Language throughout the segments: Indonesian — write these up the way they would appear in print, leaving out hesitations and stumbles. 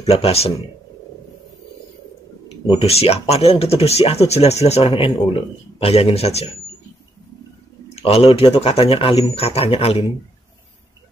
keblabasan. Nuduh Syiah, padahal yang dituduh Syiah itu jelas-jelas orang NU loh. Bayangin saja. Kalau dia tuh katanya alim,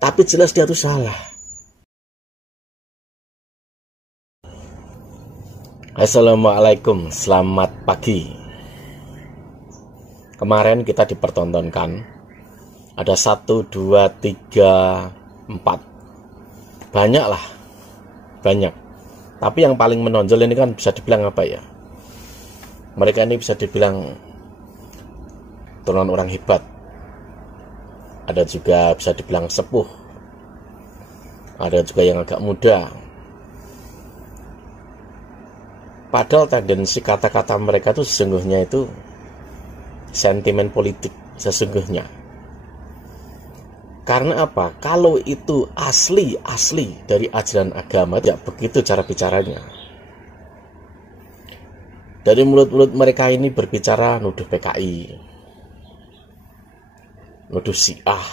tapi jelas dia tuh salah. Assalamualaikum, selamat pagi. Kemarin kita dipertontonkan. Ada 1, 2, 3, 4. Banyak lah. Banyak. Tapi yang paling menonjol ini kan bisa dibilang apa ya? Mereka ini bisa dibilang turunan orang hebat. Ada juga bisa dibilang sepuh. Ada juga yang agak muda. Padahal tendensi kata-kata mereka itu sesungguhnya itu sentimen politik sesungguhnya. Karena apa? Kalau itu asli dari ajaran agama, tidak begitu cara bicaranya. Dari mulut-mulut mereka ini berbicara nuduh PKI, nuduh Syiah,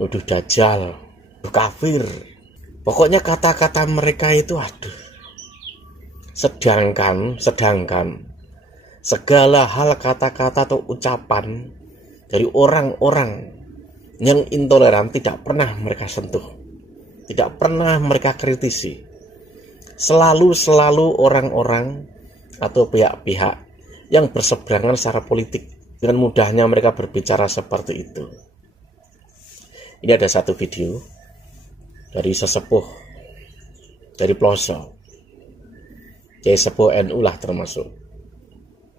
nuduh Dajjal, nuduh kafir. Pokoknya kata-kata mereka itu aduh. Sedangkan segala hal kata-kata atau ucapan dari orang-orang yang intoleran tidak pernah mereka sentuh, tidak pernah mereka kritisi. Selalu orang-orang atau pihak-pihak yang berseberangan secara politik, dengan mudahnya mereka berbicara seperti itu. Ini ada satu video dari sesepuh dari pelosok, Kiai Sepuh NU lah termasuk.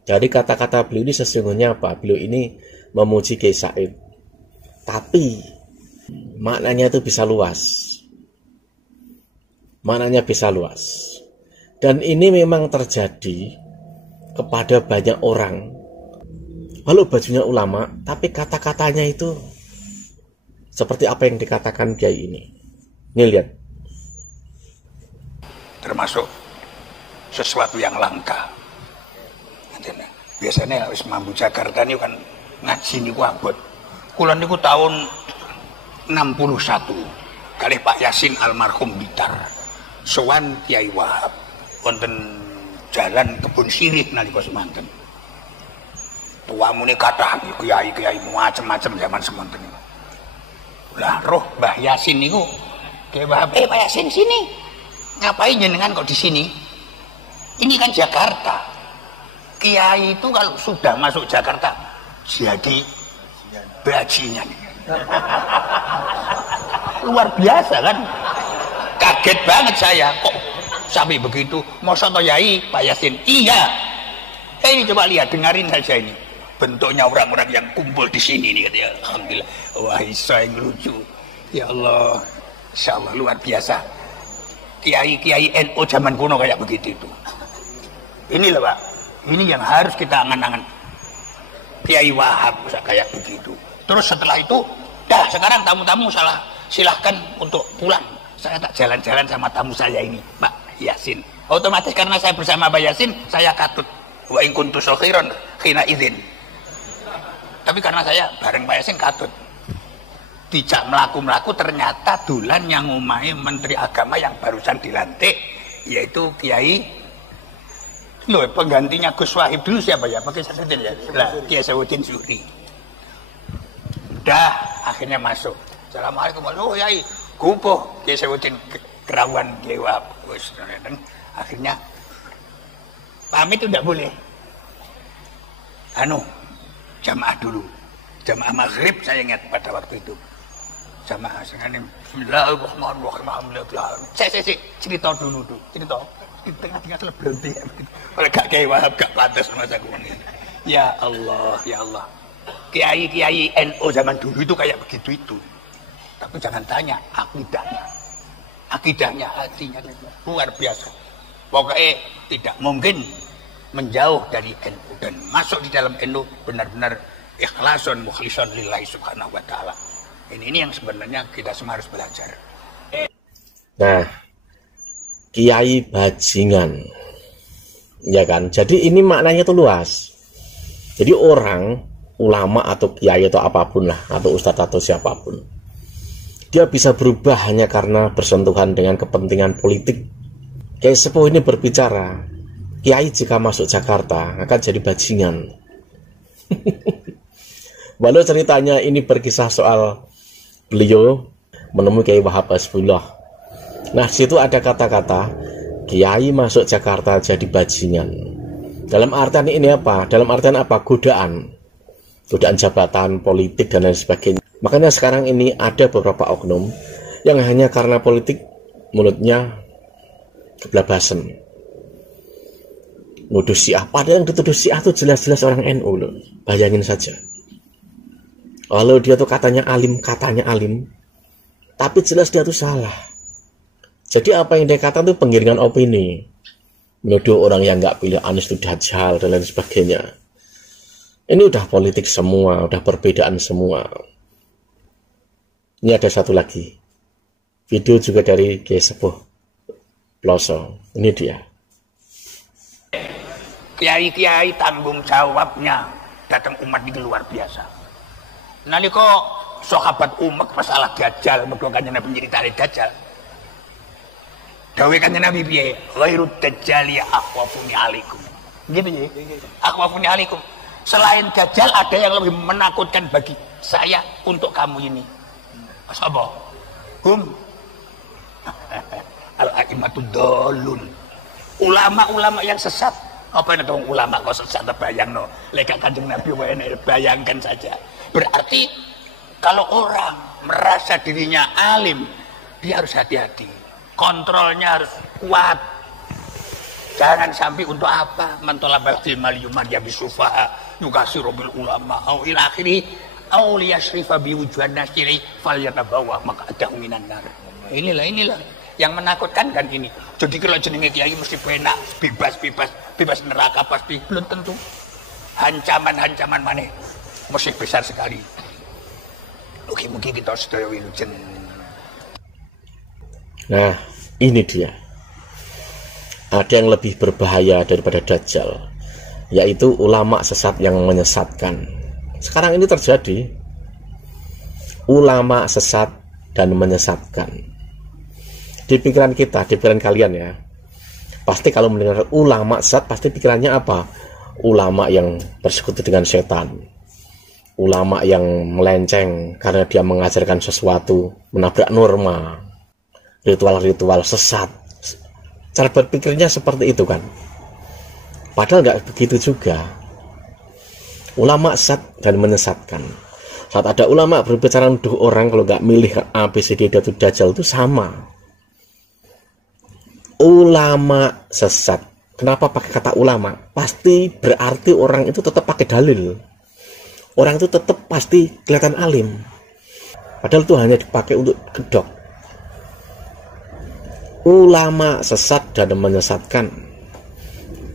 Jadi kata-kata beliau ini sesungguhnya apa? Beliau ini memuji Kiai Said, tapi maknanya itu bisa luas. Maknanya bisa luas. Dan ini memang terjadi kepada banyak orang. Walau bajunya ulama, tapi kata-katanya itu seperti apa yang dikatakan Kiai ini. Ini lihat. Termasuk sesuatu yang langka. Biasanya harus mampu Jakarta ini kan ngaji niku abot. Kula niku tahun 61 kali Pak Yasin almarhum Blitar. Sowan Kiai Wahab wonten jalan Kebun Sirih nalika semanten. Tuamune kathah kiai-kiai macam-macam zaman semanten. Lah roh Mbah Yasin niku Kiai Wahab, Pak Yasin sini. Ngapain jenengan kok di sini? Ini kan Jakarta. Kiai itu kalau sudah masuk Jakarta jadi bajingan. Luar biasa kan? Kaget banget saya kok sampai begitu. Masa toh Yai Pak Yasin? Iya. Ini coba lihat, dengarin saja ini. Bentuknya orang-orang yang kumpul di sini nih katanya. Alhamdulillah. Wah, saya yang lucu. Ya Allah, Insya Allah luar biasa. Kiai-kiai NU zaman kuno kayak begitu itu. Inilah Pak, ini yang harus kita angan-angan. Kiai Wahab kayak begitu. Terus setelah itu, dah sekarang tamu-tamu silahkan untuk pulang. Saya tak jalan-jalan sama tamu saya ini, Pak Yasin. Otomatis karena saya bersama Pak Yasin, saya katut. Wa in kuntu sakhiran khina idzin. Tapi karena saya bareng Pak Yasin katut. Tidak melaku-melaku ternyata dulan yang ngomai Menteri Agama yang barusan dilantik, yaitu Kiai loh, penggantinya Gus Wahib dulu siapa ya? Pakai Sasatin ya? Kiai Sawuddin Zuhri. Udah, akhirnya masuk. Assalamualaikum warahmatullahi wabarakatuh. Kupuh Kiai Sawuddin kerawan Kiai Wahab. Akhirnya pamit itu tidak boleh. Jamaah dulu. Jamaah maghrib saya ingat pada waktu itu. Jamaah senganim. Bismillahirrahmanirrahim. Alhamdulillah. Saya cerita dulu. Cerita. Di tengah-tengah telah berhenti. Kalau gak Kiai Wahab gak pantas sama saya. Ya Allah, ya Allah. Kiai-kiai NU zaman dulu itu kayak begitu itu. Tapi jangan tanya akidahnya, hatinya luar biasa. Pokoknya tidak mungkin menjauh dari NU dan masuk di dalam NU benar-benar ikhlasun mukhlisun lillahi subhanahu wa ta'ala. Ini yang sebenarnya kita semua harus belajar. Nah, kiai bajingan, ya kan? Jadi ini maknanya itu luas. Jadi orang, ulama atau kiai atau apapun lah, atau ustadz atau siapapun, dia bisa berubah hanya karena bersentuhan dengan kepentingan politik. Kiai Sepuh ini berbicara, kiai jika masuk Jakarta akan jadi bajingan. Walau ceritanya ini berkisah soal beliau menemui Kiai Wahab Hasbullah. Nah, situ ada kata-kata kiai masuk Jakarta jadi bajingan. Dalam artian ini apa? Dalam artian apa? Godaan jabatan politik dan lain sebagainya. Makanya sekarang ini ada beberapa oknum yang hanya karena politik mulutnya keblabasan, nuduh Syiah. Padahal yang dituduh Syiah itu jelas-jelas orang NU loh. Bayangin saja. Walau dia tuh katanya alim, tapi jelas dia tuh salah. Jadi apa yang dia katakan itu penggiringan opini, menuduh orang yang nggak pilih Anies itu dajjal dan lain sebagainya. Ini udah politik semua, udah perbedaan semua. Ini ada satu lagi video juga dari Kiai Sepuh Ploso. Ini dia. Kiai-kiai tanggung jawabnya datang umat ini luar biasa. Nalika sahabat umat masalah dajjal, mergo Kanjeng Nabi nyeritani dajjal. Dawuh Kanjeng Nabi piye? Ghairu dajjali akhwafuni alaikum. Gitu ya. Akhwafuni alaikum. Selain dajjal ada yang lebih menakutkan bagi saya untuk kamu ini. Sapa? Al-a'immatu dhalun. Ulama-ulama yang sesat. Apa ini dong ulama kok sesat bayangno. Lek Kanjeng Nabi wae bayangkan saja. Berarti kalau orang merasa dirinya alim, dia harus hati-hati. Kontrolnya harus kuat. Jangan sampai untuk apa? Mantolabal ilmal yuman ya bisufaha yukasiru bil ulama au ila akhiri au liyasrifa biwujuhan nasiri falyatabawa maq'adahu minan nar. Inilah yang menakutkan kan ini. Jadi kalau jenenge kiai mesti penak, bebas neraka pasti belum tentu. Ancaman maneh mesti besar sekali. Oke, mungkin kita sedaya wilujeng. Nah, ini dia. Ada yang lebih berbahaya daripada dajjal, yaitu ulama sesat yang menyesatkan. Sekarang ini terjadi. Ulama sesat dan menyesatkan. Di pikiran kita, di pikiran kalian ya. Pasti kalau mendengar ulama sesat, pasti pikirannya apa? Ulama yang bersekutu dengan setan. Ulama yang melenceng karena dia mengajarkan sesuatu, menabrak norma, ritual-ritual sesat. Cara berpikirnya seperti itu kan. Padahal nggak begitu juga. Ulama sesat dan menyesatkan. Saat ada ulama berbicara untuk orang kalau nggak milih A, B, C, D, itu dajjal itu sama. Ulama sesat. Kenapa pakai kata ulama? Pasti berarti orang itu tetap pakai dalil. Orang itu tetap pasti kelihatan alim. Padahal itu hanya dipakai untuk kedok. Ulama sesat dan menyesatkan.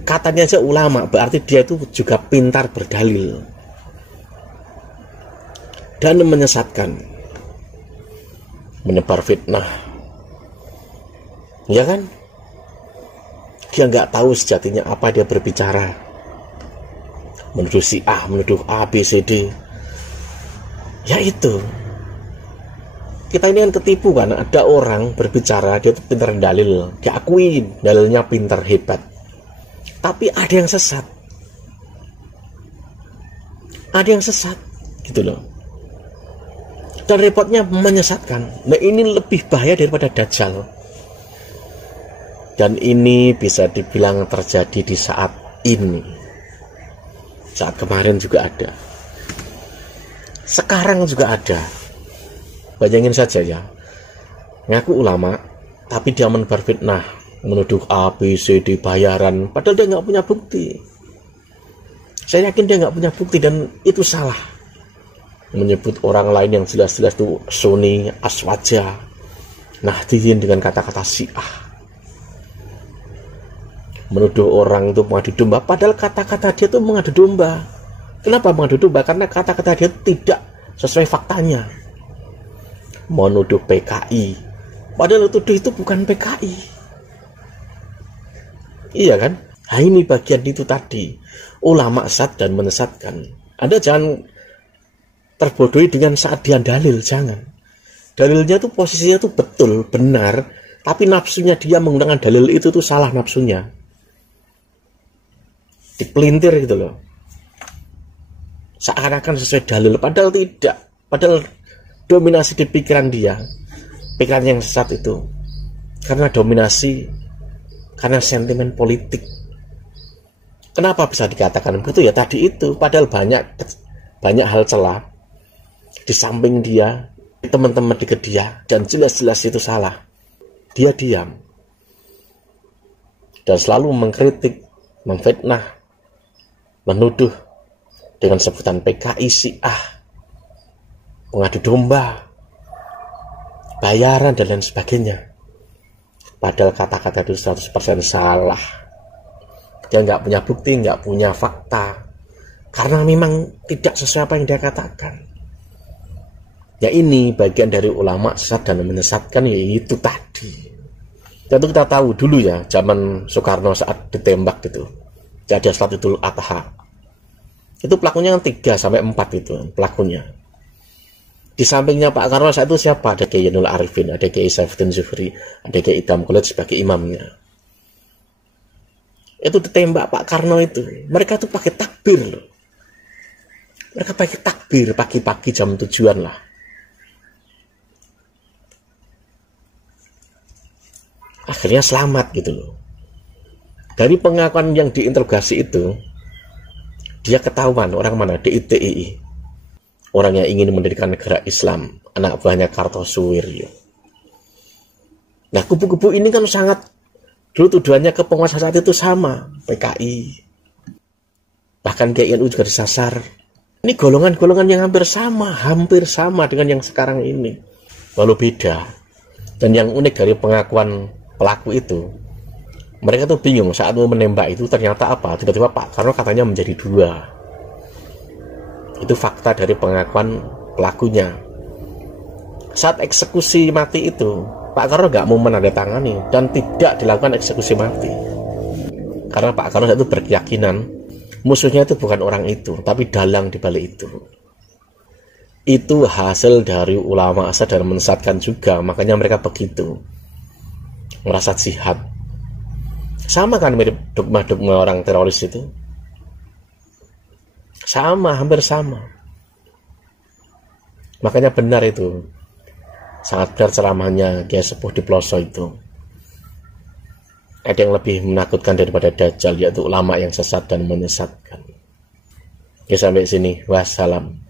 Katanya aja ulama, berarti dia itu juga pintar berdalil. Dan menyesatkan. Menyebar fitnah. Ya kan? Dia nggak tahu sejatinya apa dia berbicara. Menuduh si A, menuduh A, B, C, D. Ya itu. Kita ini kan ketipu kan. Ada orang berbicara, dia itu pintar dalil. Dia akui dalilnya pintar, hebat. Tapi ada yang sesat. Ada yang sesat. Gitu loh. Dan repotnya menyesatkan. Nah ini lebih bahaya daripada dajjal. Dan ini bisa dibilang terjadi di saat ini. Saat kemarin juga ada. Sekarang juga ada. Bayangin saja ya. Ngaku ulama, tapi dia menebar fitnah. Menuduh A, B, C, D, bayaran. Padahal dia nggak punya bukti. Saya yakin dia nggak punya bukti dan itu salah. Menyebut orang lain yang jelas-jelas itu Sunni, Aswaja, Nahdliyin dengan kata-kata Syiah. Menuduh orang itu mengadu domba, padahal kata-kata dia itu mengadu domba. Kenapa mengadu domba? Karena kata-kata dia tidak sesuai faktanya. Menuduh PKI, padahal itu bukan PKI. Iya kan? Nah, ini bagian itu tadi. Ulama sesat dan menyesatkan. Anda jangan terbodohi dengan saat dia dalil, jangan. Dalilnya tuh posisinya tuh betul, benar, tapi nafsunya dia menggunakan dalil itu tuh salah nafsunya. Dipelintir gitu loh. Seakan-akan sesuai dalil, padahal tidak. Padahal dominasi di pikiran dia, pikiran yang sesat itu. Karena dominasi, karena sentimen politik. Kenapa bisa dikatakan begitu ya? Tadi itu, padahal banyak hal celah di samping dia, teman-teman dekat dia, dan jelas-jelas itu salah. Dia diam dan selalu mengkritik, memfitnah, menuduh dengan sebutan PKI Syiah, pengadu domba, bayaran dan lain sebagainya. Padahal kata-kata itu 100% salah. Dia nggak punya bukti, nggak punya fakta, karena memang tidak sesuai apa yang dia katakan. Ya ini bagian dari ulama sesat dan menyesatkan, yaitu tadi. Tentu kita tahu dulu ya, zaman Soekarno saat ditembak gitu, jadi salat Idul Adha, itu pelakunya kan 3-4 itu pelakunya. Di sampingnya Pak Karno saat itu siapa? Ada Kiai Ainul Arifin, ada Kiai Saifuddin Zuhri, ada Kiai Idham Khalid sebagai imamnya. Itu ditembak Pak Karno itu, mereka tuh pakai takbir loh. Mereka pakai takbir pagi-pagi jam 7-an lah. Akhirnya selamat gitu loh. Dari pengakuan yang diinterogasi itu, dia ketahuan orang mana, DITII, orang yang ingin mendirikan negara Islam, anak buahnya Kartosuwiryo. Nah, kubu-kubu ini kan sangat, dulu tuduhannya ke penguasa saat itu sama, PKI, bahkan GNU juga disasar. Ini golongan-golongan yang hampir sama dengan yang sekarang ini, walau beda. Dan yang unik dari pengakuan pelaku itu, mereka tuh bingung saat mau menembak itu ternyata apa, tiba-tiba Pak Karno katanya menjadi 2. Itu fakta dari pengakuan pelakunya. Saat eksekusi mati itu, Pak Karno gak mau menandatangani dan tidak dilakukan eksekusi mati, karena Pak Karno itu berkeyakinan musuhnya itu bukan orang itu, tapi dalang di balik itu. Itu hasil dari ulama asal dan menyesatkan juga, makanya mereka begitu merasa jihad. Sama kan mirip dogma-dogma orang teroris itu, sama, hampir sama. Makanya benar itu, sangat benar ceramahnya Kiai Sepuh di Ploso itu. Ada yang lebih menakutkan daripada Dajjal, yaitu ulama yang sesat dan menyesatkan. Oke, sampai sini. Wassalam.